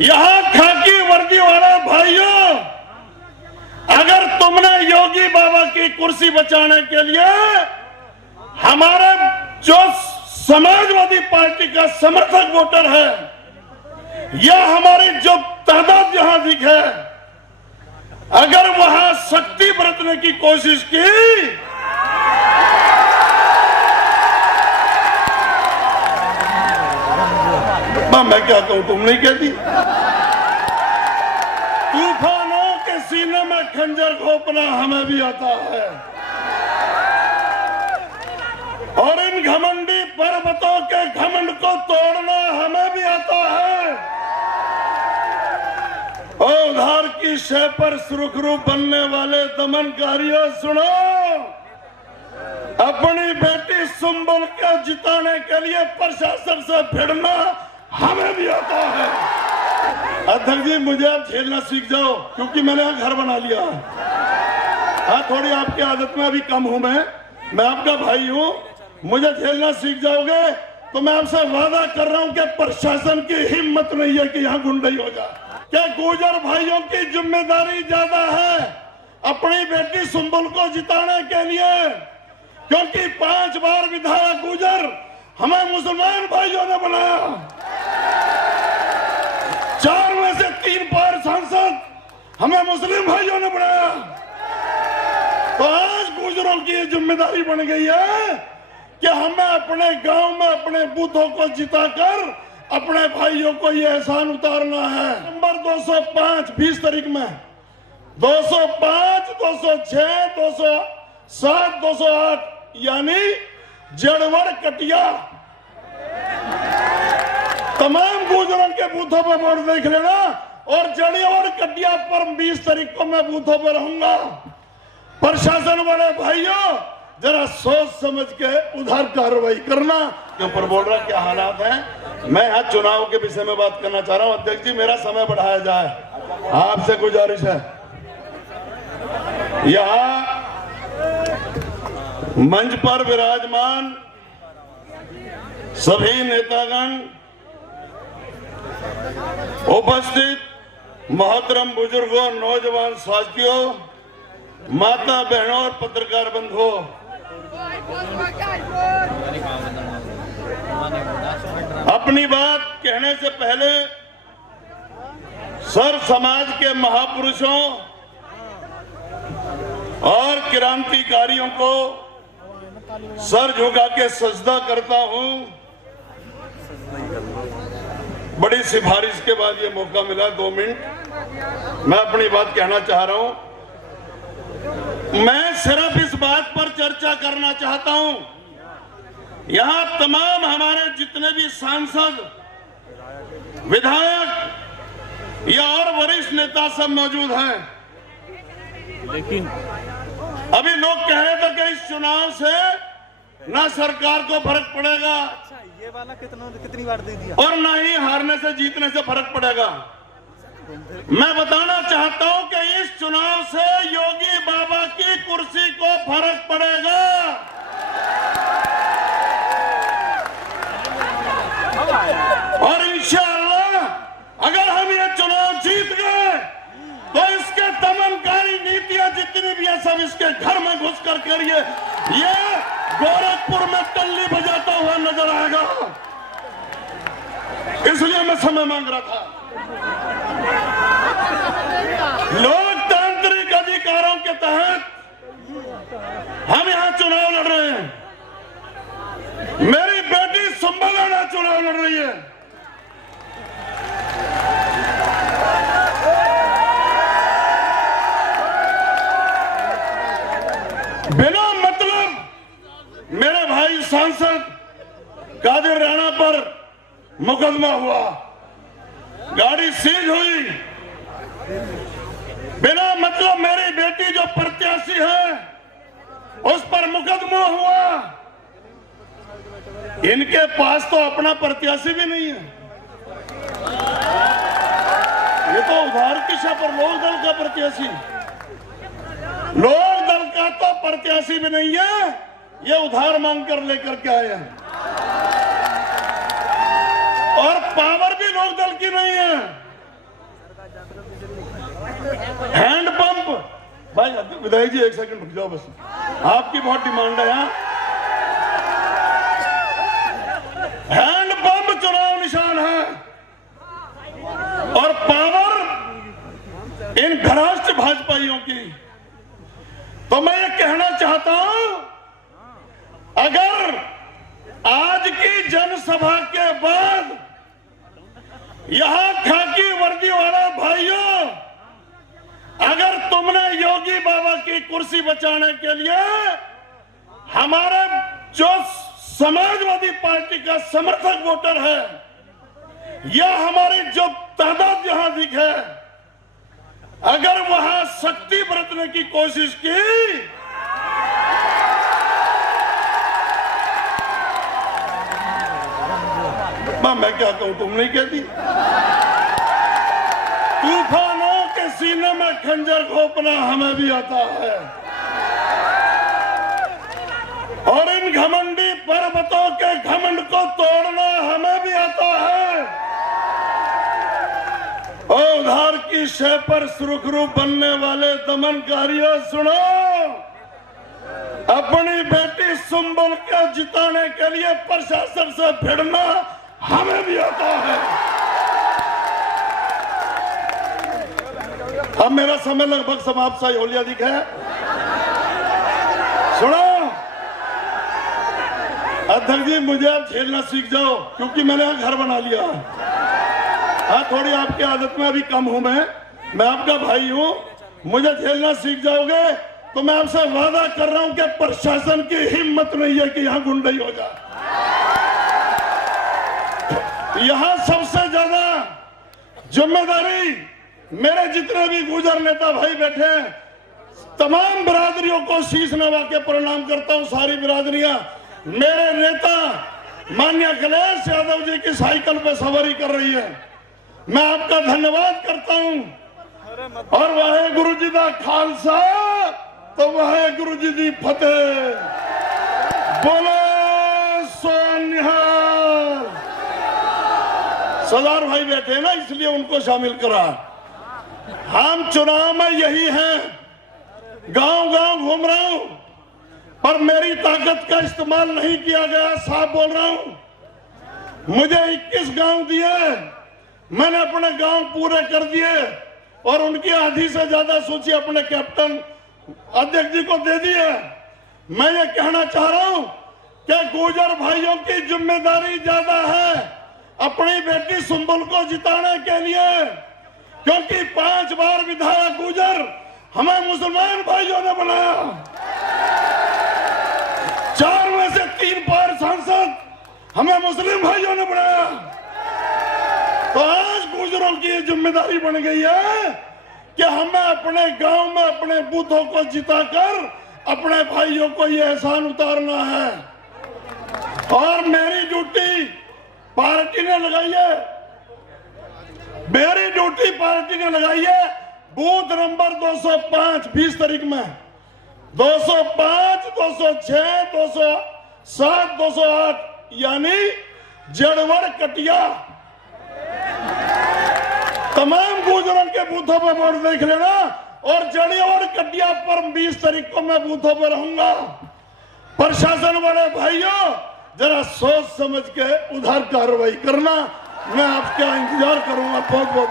यहां खाकी वर्दी वाले भाइयों, अगर तुमने योगी बाबा की कुर्सी बचाने के लिए हमारे जो समाजवादी पार्टी का समर्थक वोटर है या हमारी जो तादाद यहां दिखे, अगर वहां शक्ति बरतने की कोशिश की मैं क्या कहूं, तुम नहीं कहती। तूफानों के सीने में खंजर घोंपना हमें भी आता है और इन घमंडी पर्वतों के घमंड को तोड़ना हमें भी आता है। और उधार की शय पर सुरखरू बनने वाले दमनकारियों, सुनो, अपनी बेटी सुंबल को जिताने के लिए प्रशासन से भिड़ना हमें भी आता है। अध्यक्ष जी, मुझे आप झेलना सीख जाओ, क्योंकि मैंने यहाँ घर बना लिया। हाँ, थोड़ी आपकी आदत में अभी कम हूं मैं आपका भाई हूं। मुझे झेलना सीख जाओगे तो मैं आपसे वादा कर रहा हूं कि प्रशासन की हिम्मत नहीं है कि यहाँ गुंडाई हो जाए। क्या गुर्जर भाइयों की जिम्मेदारी ज्यादा है अपनी बेटी सुंबल को जिताने के लिए? क्योंकि 5 बार विधायक गुर्जर हमें मुसलमान भाइयों ने बनाया, 4 में से 3 बार सांसद हमें मुस्लिम भाइयों ने बनाया। तो आज गुर्जरों की जिम्मेदारी बन गई है कि हमें अपने गांव में अपने बूथों को जिताकर अपने भाइयों को ये एहसान उतारना है। नंबर 205 20 तारीख में 205, 206, 207, 208 यानी जड़वड़ कटिया तमाम गुर्जरों के बूथों पर वोट देख लेना। और जड़वड़ कटिया पर 20 तारीख को मैं बूथों पर रहूंगा। प्रशासन वाले भाइयों, जरा सोच समझ के उधार कार्रवाई करना। के ऊपर बोल रहा क्या हालात हैं। मैं आज चुनाव के विषय में बात करना चाह रहा हूं। अध्यक्ष जी, मेरा समय बढ़ाया जाए, आपसे गुजारिश है। यहाँ मंच पर विराजमान सभी नेतागण, उपस्थित मोहतरम बुजुर्गों, नौजवान साथियों, माता बहनों और पत्रकार बंधुओं, अपनी बात कहने से पहले सर्व समाज के महापुरुषों और क्रांतिकारियों को सर झुका के सजदा करता हूं। बड़ी सिफारिश के बाद ये मौका मिला, 2 मिनट मैं अपनी बात कहना चाह रहा हूं। मैं सिर्फ इस बात पर चर्चा करना चाहता हूं, यहां तमाम हमारे जितने भी सांसद, विधायक या और वरिष्ठ नेता सब मौजूद हैं, लेकिन अभी लोग कह रहे थे कि इस चुनाव से ना सरकार को फर्क पड़ेगा, ये वाला कितनी बार दे दिया, और ना ही हारने से जीतने से फर्क पड़ेगा। मैं बताना चाहता हूं कि इस चुनाव से योगी बाबा की कुर्सी को फर्क पड़ेगा। और इंशाअल्लाह अगर हम ये चुनाव जीत गए तो इसके दमनकारी नीतियां जितनी भी है सब इसके घर में घुस कर करिए, ये गोरखपुर में टल्ली बजाता हुआ नजर आएगा। इसलिए मैं समय मांग रहा था। लोकतांत्रिक अधिकारों के तहत हम यहां चुनाव लड़ रहे हैं। मेरी बेटी सुंबल चुनाव लड़ रही है। बिना मतलब मेरे भाई सांसद कादिर राणा पर मुकदमा हुआ, गाड़ी सीज हुई। बिना मतलब मेरी बेटी जो प्रत्याशी है उस पर मुकदमा हुआ। इनके पास तो अपना प्रत्याशी भी नहीं है। ये तो उधार की शय पर लोक दल का प्रत्याशी, लोक दल का तो प्रत्याशी भी नहीं है, ये उधार मांग कर लेकर के आए हैं। और पावर भी लोक दल की नहीं है, विधायक जी एक सेकंड रुक जाओ बस, आपकी बहुत डिमांड है यहाँ। हैंड पंप चुनाव निशान है और पावर इन भ्रष्ट भाजपाइयों की। तो मैं ये कहना चाहता हूं, अगर आज की जनसभा के बाद यहां खाकी वर्दी वाला भाइयों, अगर तुमने योगी बाबा की कुर्सी बचाने के लिए हमारे जो समाजवादी पार्टी का समर्थक वोटर है या हमारी जो तादाद यहां अधिक है, अगर वहां शक्ति बरतने की कोशिश की मैं क्या कहूं, तुम नहीं कहती। तूफानों के सीने में खंजर घोंपना हमें भी आता है और इन घमंडी पर्वतों के घमंड को तोड़ना हमें भी आता है। और उधार की शय पर सुरखरू बनने वाले दमनकारियों, सुनो, अपनी बेटी सुंबल को जिताने के लिए प्रशासन से भिड़ना हमें भी आता है। अब मेरा समय लगभग समाप्त सा होली अधिक है। सुनो अध्यक्ष जी, मुझे आप झेलना सीख जाओ क्योंकि मैंने यहाँ घर बना लिया। हाँ, थोड़ी आपकी आदत में अभी कम हूं मैं आपका भाई हूं। मुझे झेलना सीख जाओगे तो मैं आपसे वादा कर रहा हूं कि प्रशासन की हिम्मत नहीं है कि यहाँ गुंडई हो जाए। यहां सबसे ज्यादा जिम्मेदारी मेरे जितने भी गुजर नेता भाई बैठे हैं, तमाम बिरादरियों को शीश नवा के प्रणाम करता हूं। सारी बिरादरियां मेरे नेता माननीय अखिलेश यादव जी की साइकिल पे सवारी कर रही है, मैं आपका धन्यवाद करता हूं। और वाहे गुरु जी दा खालसा तो वाहे गुरु जी दी फतेह। बोलो सोनिहाल। सरदार भाई बैठे ना, इसलिए उनको शामिल करा। हम चुनाव में यही हैं, गांव गांव घूम रहा हूं पर मेरी ताकत का इस्तेमाल नहीं किया गया। साफ बोल रहा हूं, मुझे 21 गांव दिए, मैंने अपने गांव पूरे कर दिए और उनकी आधी से ज्यादा सूची अपने कैप्टन अध्यक्ष जी को दे दी है। मैं ये कहना चाह रहा हूं कि गुर्जर भाइयों की जिम्मेदारी ज्यादा है अपनी बेटी सुंबल को जिताने के लिए, क्योंकि 5 बार विधायक गुर्जर हमें मुसलमान भाइयों ने बनाया, 4 में से 3 बार सांसद हमें मुस्लिम भाइयों ने बनाया। तो आज गुर्जरों की जिम्मेदारी बन गई है कि हमें अपने गांव में अपने बूथों को जिताकर अपने भाइयों को ये एहसान उतारना है। और मेरी ड्यूटी पार्टी ने लगाई है, मेरी ड्यूटी पार्टी ने लगाई है। बूथ नंबर 205 20 तारीख में 205, 206, 207, 208 यानी जड़वड़ कटिया तमाम गुर्जरों के बूथों पर वोट देख लेना। और जड़वड़ कटिया पर 20 तारीख को मैं बूथों पर रहूंगा। प्रशासन वाले भाइयों, जरा सोच समझ के उधार कार्रवाई करना। मैं आपका इंतजार करूंगा। बहुत बहुत